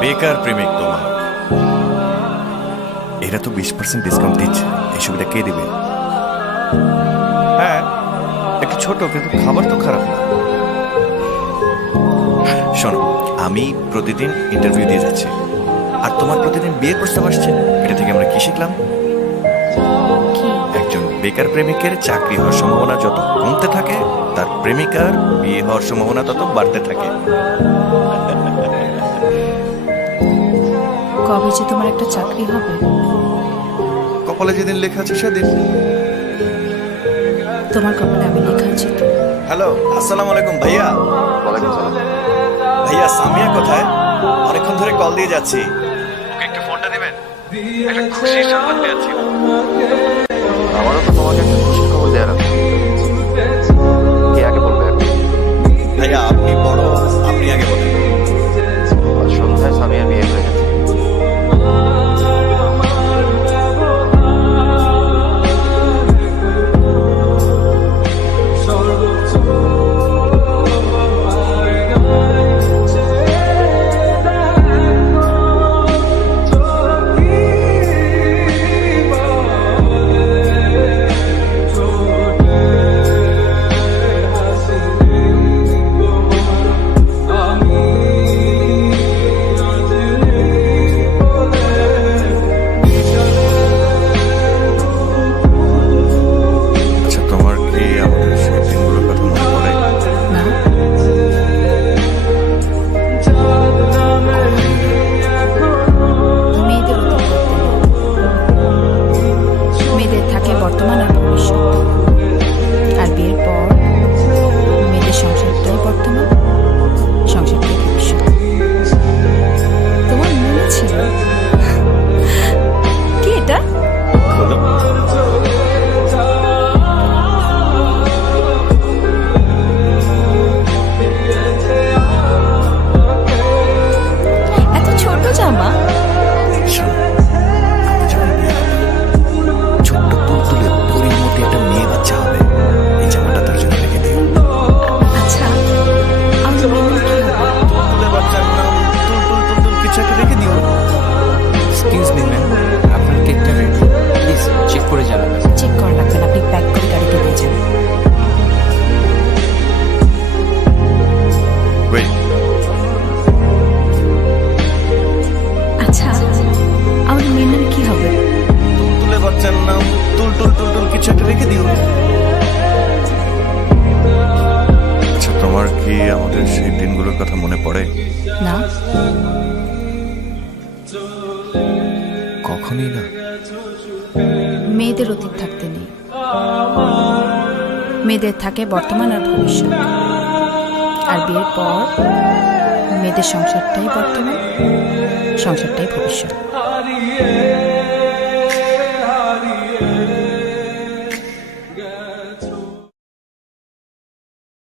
বেকার প্রেমিক তোমার। এরা তো 20% ডিসকাউন্ট দিচ্ছে, এই সুবিধা কে দিবে? হ্যাঁ, একটু ছোট, কিন্তু খাবার তো খারাপ না। শোনো, আমি প্রতিদিন ইন্টারভিউ দিয়ে যাচ্ছি, আর তোমার প্রতিদিন বিয়ের প্রস্তাব আসছে। এটা থেকে আমরা কি শিখলাম? একজন বেকার প্রেমিকের চাকরি হওয়ার সম্ভাবনা যত কমতে থাকে, তার প্রেমিকার বিয়ে হওয়ার সম্ভাবনা তত বাড়তে থাকে। কবে যে তোমার একটা চাকরি হবে? কপালে যেদিন লেখা আছে সেদিন। তোমার কপালে আমি লেখা আছি তো। হ্যালো, আসসালামু আলাইকুম ভাইয়া। ওয়ালাইকুম সালাম। ভাইয়া, সামিয়া কোথায়? অনেকক্ষণ ধরে কল দিয়ে যাচ্ছি। ওকে একটু ফোনটা দিবেন, একটা খুশির সংবাদ পেয়েছি। আমারও তো তোমাকে একটা খুশির খবর দেওয়ার আছে। কে আগে বলবে? ভাইয়া, আপনি বড়, আপনি আগে বলেন। আজ সন্ধ্যায় সামিয়ার বিয়ে হয়ে গেছে। আচ্ছা, তোমার কি আমাদের সেই দিনগুলোর কথা মনে পড়ে? না, মেয়েদের অতীত থাকতে নেই। মেয়েদের থাকে বর্তমান আর ভবিষ্যৎ। আর বিয়ের পর মেয়েদের সংসারটাই বর্তমান, সংসারটাই ভবিষ্যৎ। তোমার মনে ছিল? কি এটা? খোলো। এত ছোট জামা? শোনো, আমি যখন বিয়ে হবে, ছোট্ট তুলতুলে পরীর মতো একটা মেয়ে বাচ্চা হবে। এই জামাটা তার জন্য রেখে দিও। আচ্ছা, আমার মেয়ে কি হবে? তুলতুলে বাচ্চার নাম তুলতুল কিছু একটা রেখে দিও। এক্সকিউজ মি ম্যাম, আপনার কেকটা রেডি, প্লিজ চেক করে জানাবেন। চেক করা লাগবে না, আপনি প্যাক করে গাড়িতে দিয়ে যান। ওয়েট, আচ্ছা, আমার মেয়ের নাম কি হবে? তুলতুলে বাচ্চার নাম তুলতুল কিছু একটা রেখে দিও। আচ্ছা, তোমার কি আমাদের সেই দিনগুলোর কথা মনে পড়ে? না, কখনই না। মেয়েদের অতীত থাকতে নেই। মেয়েদের থাকে বর্তমান আর ভবিষ্যৎ। আর বিয়ের পর মেয়েদের সংসারটাই বর্তমান, সংসারটাই ভবিষ্যৎ।